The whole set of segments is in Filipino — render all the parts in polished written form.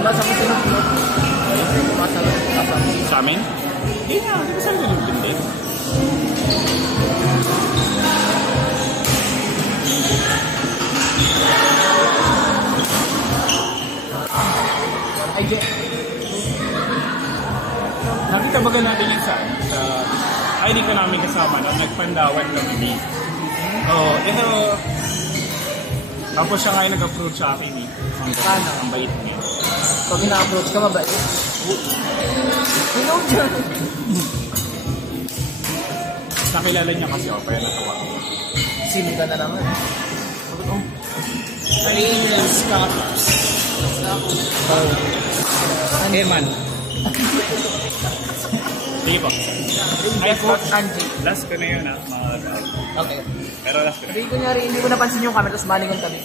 di ba? Sa kusunod mo. Sa amin? Hindi na. Hindi ko saan nilulog din. I get. Nakita ba natin yun sa ID ko namin kasama no? Nagpandawan kami ni. Oo, ito. Tapos siya ngayon nag-approach sa akin eh. Ang bait niya. Pag ina-approach ka, mabait. Hello, John. Nakilala niya kasi ako, kaya natawa ko. Sino ka na naman? Aliens Cups. Eman. Sige po. Ay po, Angie. last ko na yun ha. Okay. Pero last ko na. Hindi kunyari, hindi ko napansin yung camera, tapos malingon kami.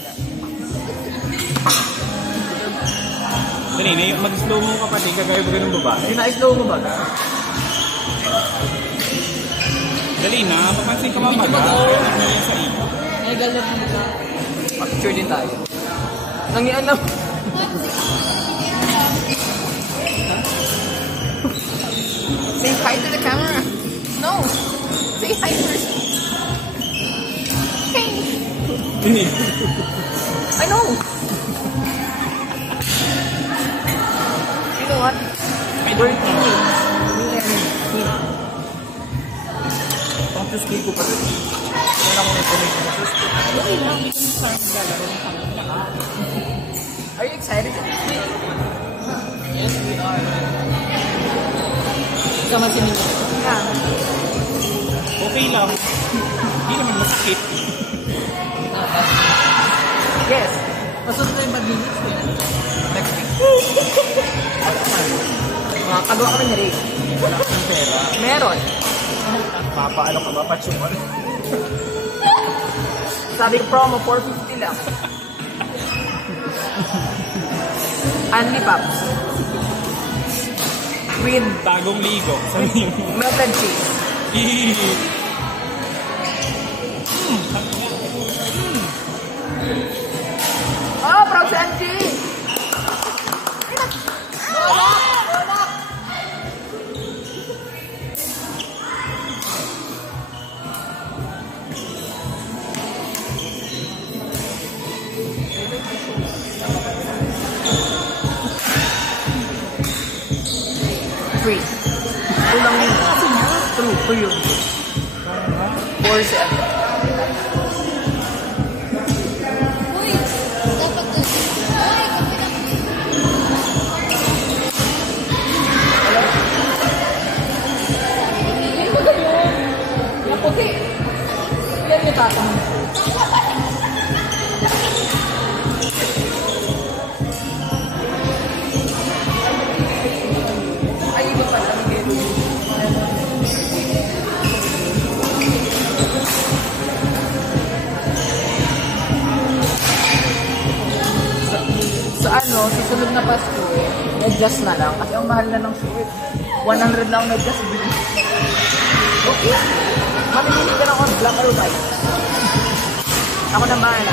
Dali, mag-slow mo ka pati, kagaya ba ng babae? Pina-slow mo ba? Dali na, papansin ka mamaga. Ano yan sa iyo? Ay, galat mo ba? Picture din tayo. Nangian na. Say hi to the camera. No. Say hi first. Hey. I know. You know what? We're teaming. Me and him. Ang tuskay ko pa rin. Wala akong information na tuskay. Okay lang. Are you excited? Yes, we are. Sama si Mimi. Yeah. Okay lang. Hindi naman masakit. Yes. Masunod na yung mag-minutes ko yan. Next week. Makakagawa kami na rin. Wala ka ng pera. Meron. Papaano ka ba? Patsyumon? Sabi ko promo, 450 lang. Anli Pops. With Bagong ligo. melted cheese. Oh, proud si Angie! Free. Kulang yun. True, for you. 4-7. Okay. Yan yung tatang. Ay, iba pa lang. Sa ano, susunod na Pasko, adjust na lang. Kasi ang mahal na ng suit. 100 lang na-adjust din. Okay. Mamimili ka ng black or white. Ako na bahala.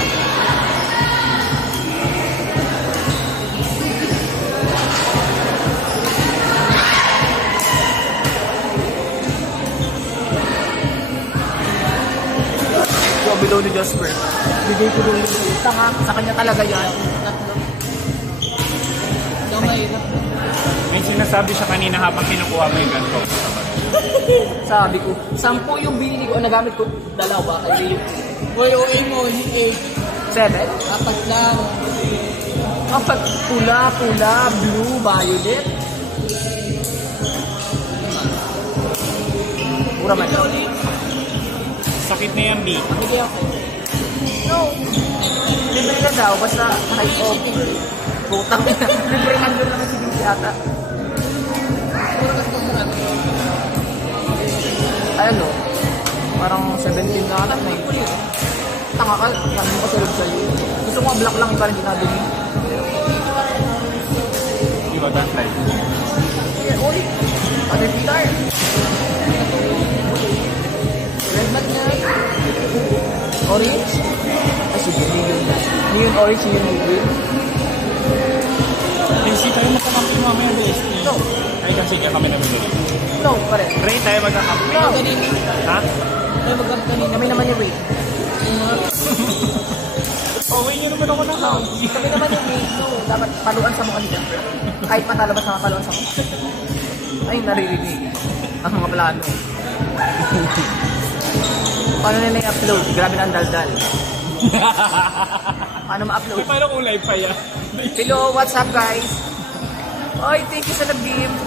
So, below ni Jasper. Bigay ko doon yung tanga. Sa kanya talaga yan. May sinasabi siya kanina habang kinukuha mo yung ganito. Sabi ko, 10 yung binili ko, nagamit ko, 2. Kasi yung... Uy, OA mo, hindi 7? 4 lang. Kapag pula, blue, violet. Pura man. Sakit na yan, B. Hindi ako. No. Libre na daw, basta kahit offer. Butang na. Libre na doon naman si Binti ata. Ano? Parang 17 na alam na yun. Tanga ka, kami mo kasulog sa'yo. Gusto ko black lang, parang hindi nabili. Di ba, that light? Yeah, ulit. Other guitar. Red mat niya. Orange. Ay, sige, neon. Neon orange, neon green. Yung si tayo magkakampi mamaya guys. No. Ay kasi kaya kami namin ulit. No, pare. Ray, tayo magkakampi. No. Ha? Tayo magkakanin. Kami naman yung wait. Pauwi niyo naman ako ng kampi. Kami naman yung wait. No, dapat paluan sa mukha nila. Kahit matalabas na paluan sa mukha. Ay, naririnig. Ang mga plano. Paano nila i-upload? Grabe na ang daldal. Paano ma-upload? Paano kung live pa yan? Hello, what's up guys? Oy, thank you sa nag-gift.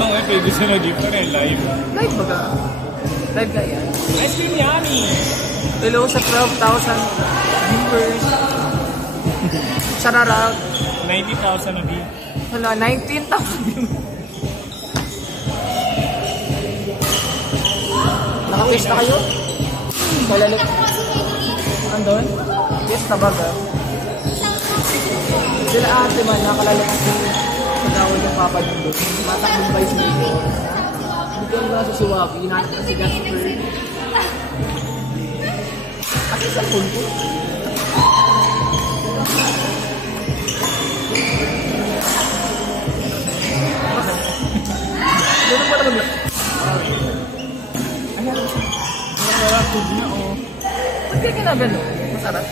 Oo, pwede siya nag-gift na live. Live ba ka? Live ka yan? Ice cream yummy! Hello sa 12,000 viewers. Sararag. 90,000 na view. Hala, 19,000 viewers. Naka-fish na kayo? Malalit. Andun? Yes, nabaga. Sila ate man, nakalala kasi pagkawal yung papa niyo doon. Matakbong vice mayor. Hindi ko lang sa Suwabi, hinahanap na si Gasper. At sa phone ko. Doon mo naman. Ayan. Wala food na oh. Ba't kaya ka na gano'n? Masarap.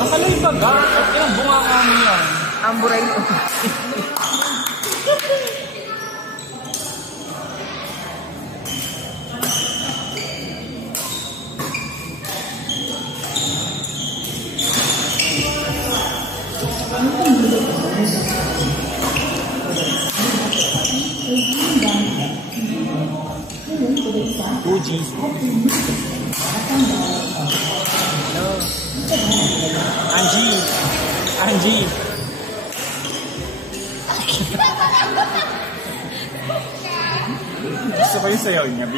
Nakalay ba ga? Ilang bunga kami yan? Ang buray mo. Fuji. Angie. Angie. Gusto ko yung sayaw niya, B.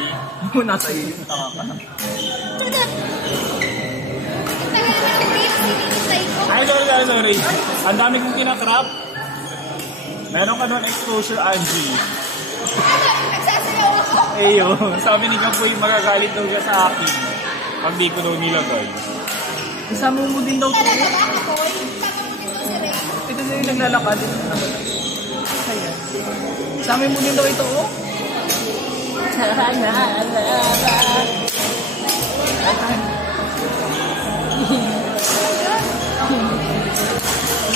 Nasa iyo. Tama ka. Ay, sorry. Ang dami kong kinakrap. Meron ka doon exposure, Angie. Eyo, sabi ni Kapoy, magagalit daw siya sa akin. Pag di ko daw nilagay. Isama mo din daw ito. Ito na yung naglalakad. Ayan. Isama mo din daw ito, oh.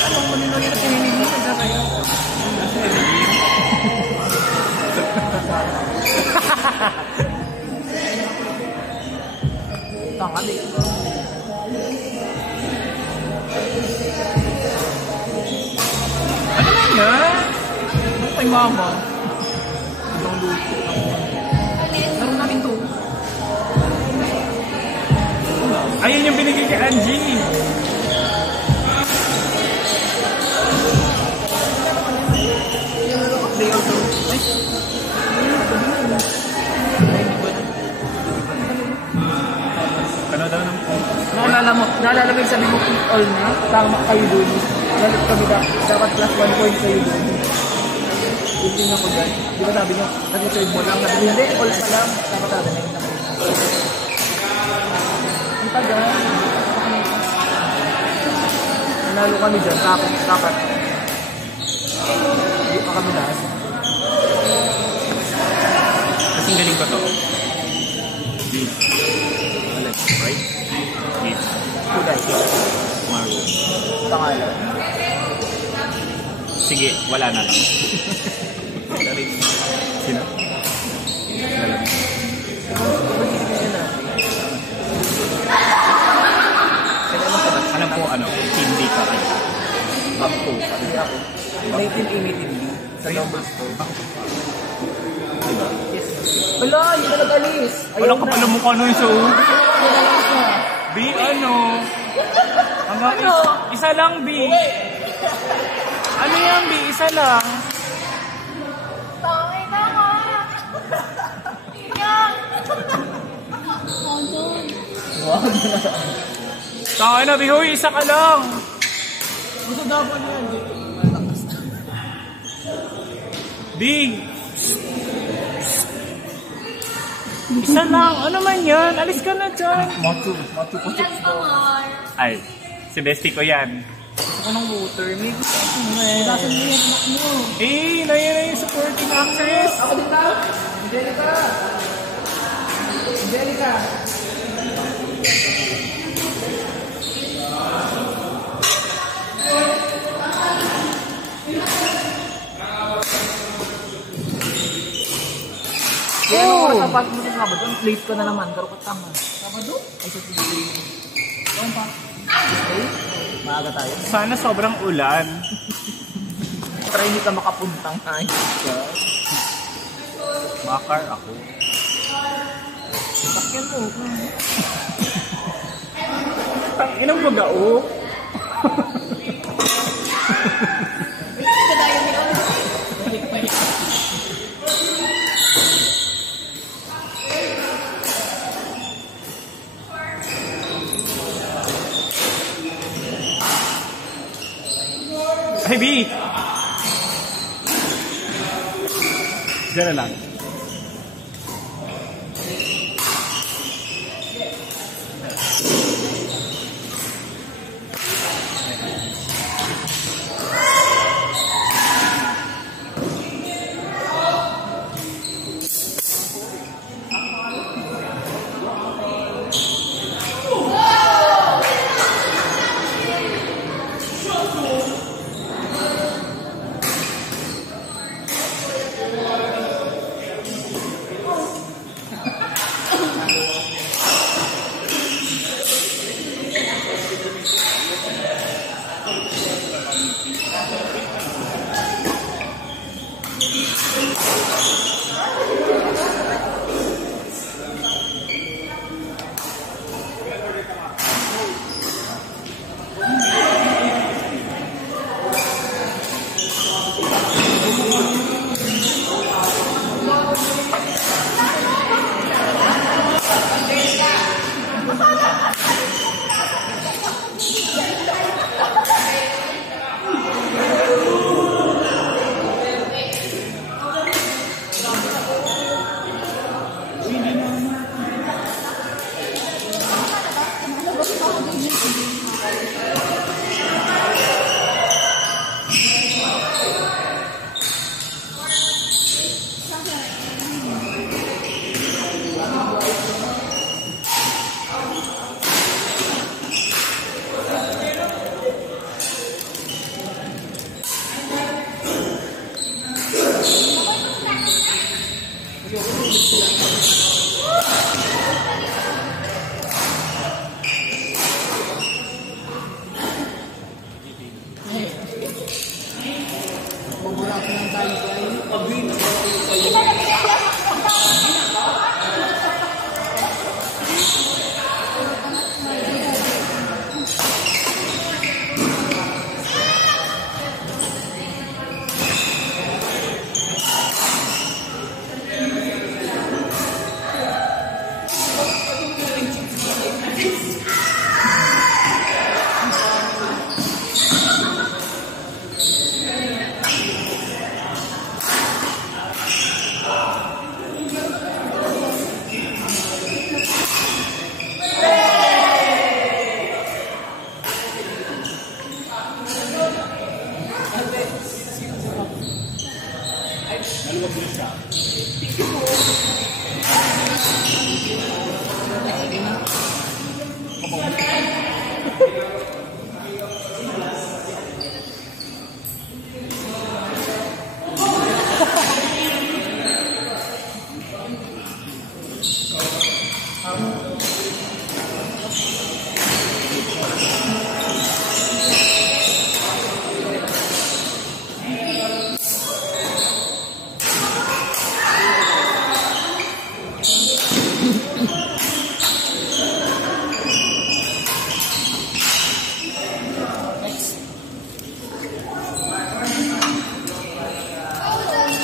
Anong maninuli na tininig mo sa kayo? Tanga din. Ano na yan? Ano kay mama? Ibang luto. Laro namin to. Ayun yung binigay kay Angie. Play out to. Ay. Ano daw nang... Naalala mo yung sabi mo click all na? Tama kayo dun. Galit kami dapat plus 1 point kayo dun. Yung ako dyan. Di ba sabi nyo, nag-reserve mo lang. Sabi hindi, all pa lang. Dapat sabi na yun. Ang tagal. Nanalo kami dyan. Dapat. Hindi pa kami lahat. Kasing galing ko to. Beef. Right? Beef. Kuday. Mario. Pangalan. Sige, wala na lang. Sino? Alam ko ano, hindi ka kayo. Up to. Hindi ako. 1980 sa double store. Diba? Yes. Wala, hindi na nag-alis. Walang kapal na mukha nun siya. B, ano? Ano? Isa lang, B. Ano yan, B? Isa lang. Tangay na nga. Iyak. Taka na, B. Huy, isa ka lang. Gusto dapat yan. B. Isa lang. Ano man yan? Alis ka na dyan. Macho po chips daw. Ay, si bestie ko yan. Ako ng water, may gusto ko eh. Nasaan mo yan, anak mo? Eh, na yung supporting actress. Ako din daw. Angelica. Angelica. Oh! Sa past mo sa Sabado, late ka na naman, pero katama. Sabado? Ay, sa Tuesday. Saan pa? Tuesday? Maaga tayo. Sana sobrang ulan. Try hindi ka makapuntang ayos ka. Makar ako. Sakyan mo. Ang inang bagao. Hey, B! Diyan na lang.